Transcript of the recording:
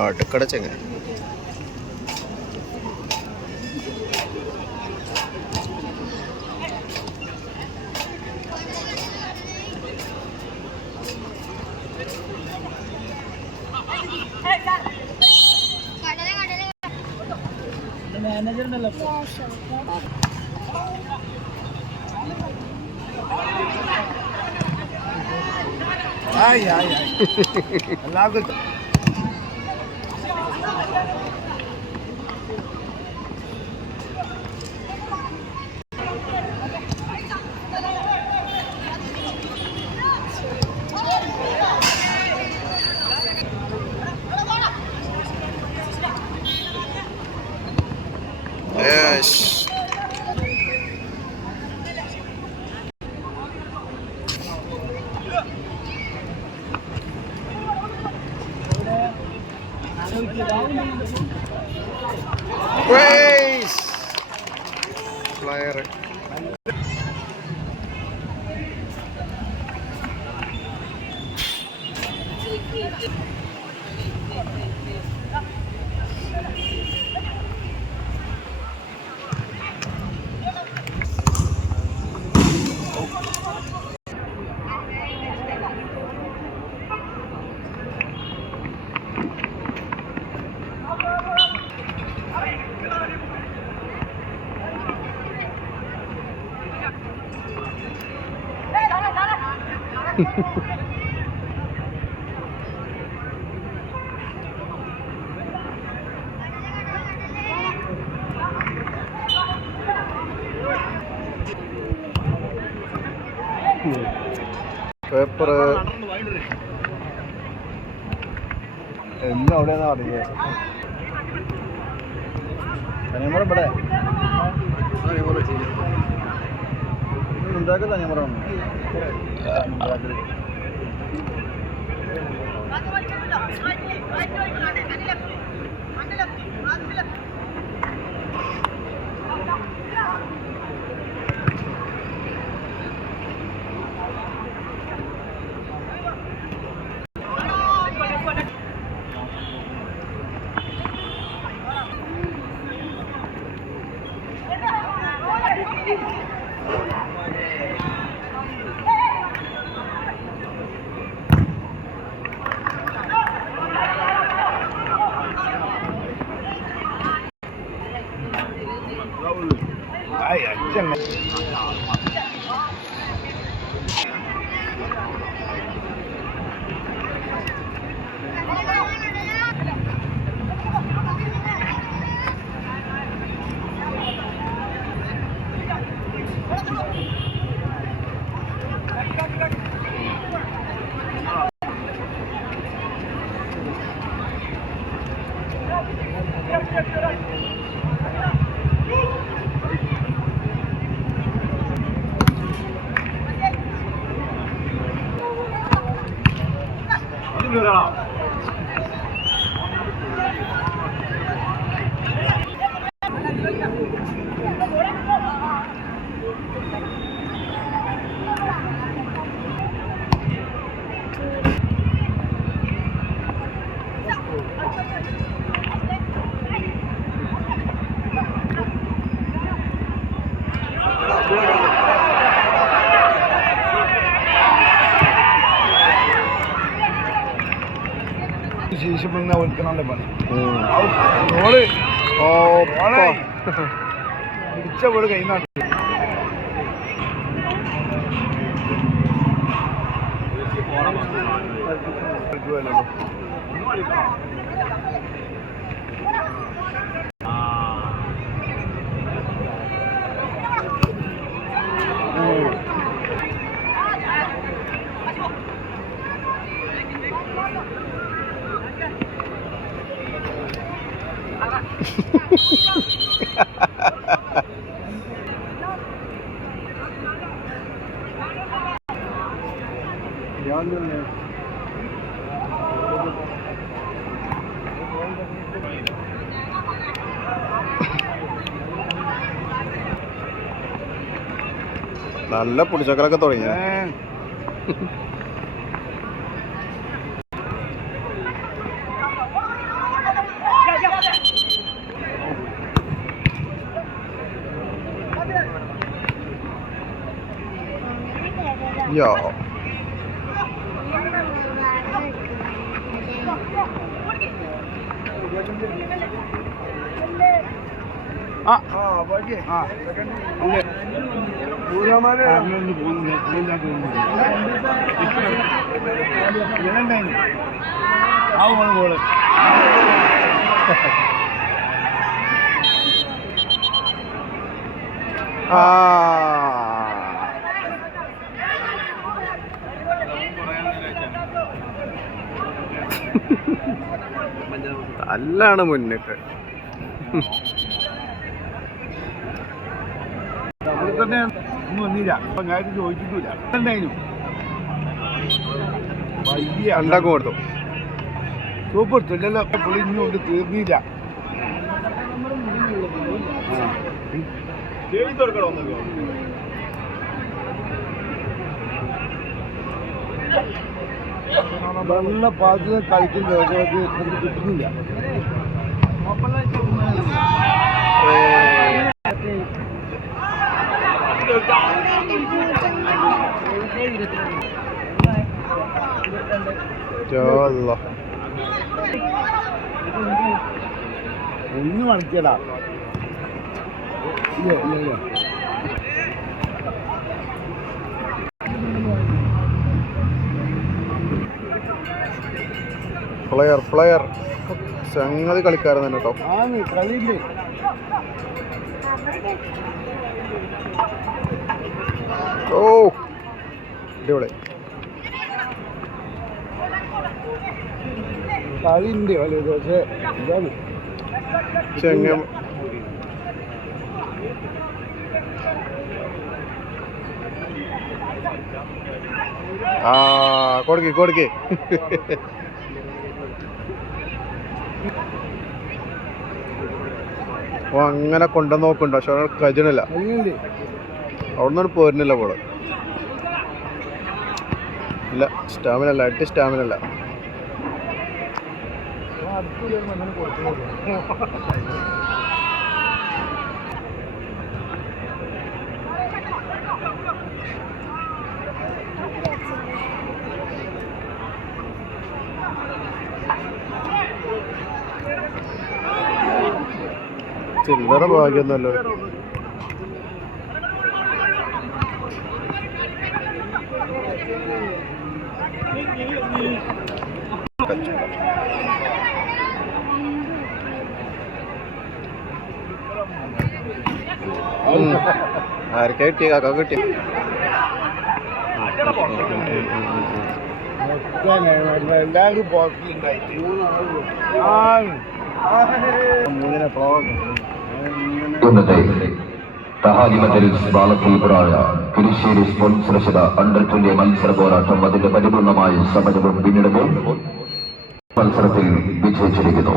അടുക്കട ചെങ്ങ manager ഉണ്ടല്ലോ എല്ലാവർക്കും flyer paper എല്ലാം അവിടെയാണെന്നാ പറഞ്ഞത്. തനിമറ ഇവിടെ ഉണ്ടാക്കുന്ന തനിമറ വന്നു. ശേഷിപ്പെടുന്ന ഒൽക്കണോണ്ട് പണി പിടിച്ച വീട് കൈ നാട്ടി നല്ല പൊടിച്ചക്കലൊക്കെ തുടങ്ങിയ യോ നല്ലാണ് മുന്നേക്ക് വന്നില്ല അപ്പൊ ഞാൻ ചോദിച്ചിട്ടില്ല എന്തായാലും വലിയ ഉണ്ടാക്കും കൊടുത്തു സൂപ്പ് എടുത്തില്ലല്ലോ പുള്ളി ഇന്നുകൊണ്ട് തീർന്നില്ല നല്ല പാചക കളിക്കുന്നത് കിട്ടുന്നില്ല ഒന്ന് മണിക്കടാ പ്ലെയർ സംഗതി കളിക്കാരൻ തന്നെ കേട്ടോ കളിയില്ലേ ഓ അടിപൊളി കളിയുണ്ട് പക്ഷേ ഇതാണ് ചെങ്ങ കൊടുക്ക് ഓ അങ്ങനെ കൊണ്ടുവന്ന് നോക്കണ്ട പക്ഷെ അവിടെ കജണില്ല അവിടെ നിന്ന് പോരുന്നില്ല പോള് ഇല്ല സ്റ്റാമിന അല്ല അടി സ്റ്റാമിന അല്ല ചില്ലറ ഭാഗ്യമൊന്നുമല്ലോ ആർക്കാ കിട്ടിയ കാക്ക കിട്ടിയ എല്ലാവരും പോക്കിലുണ്ടായിട്ട് തഹാലിമത്തിൽ ബാലക്കീപ്പറായ കിരിശ്ശേരി സ്പോൺസർഷിത അണ്ടർ-20 മത്സര പോരാട്ടം അതിന്റെ പരിപൂർണമായ സമരവും പിന്നിടുമ്പോൾ മത്സരത്തിൽ വിജയിച്ചിരിക്കുന്നു.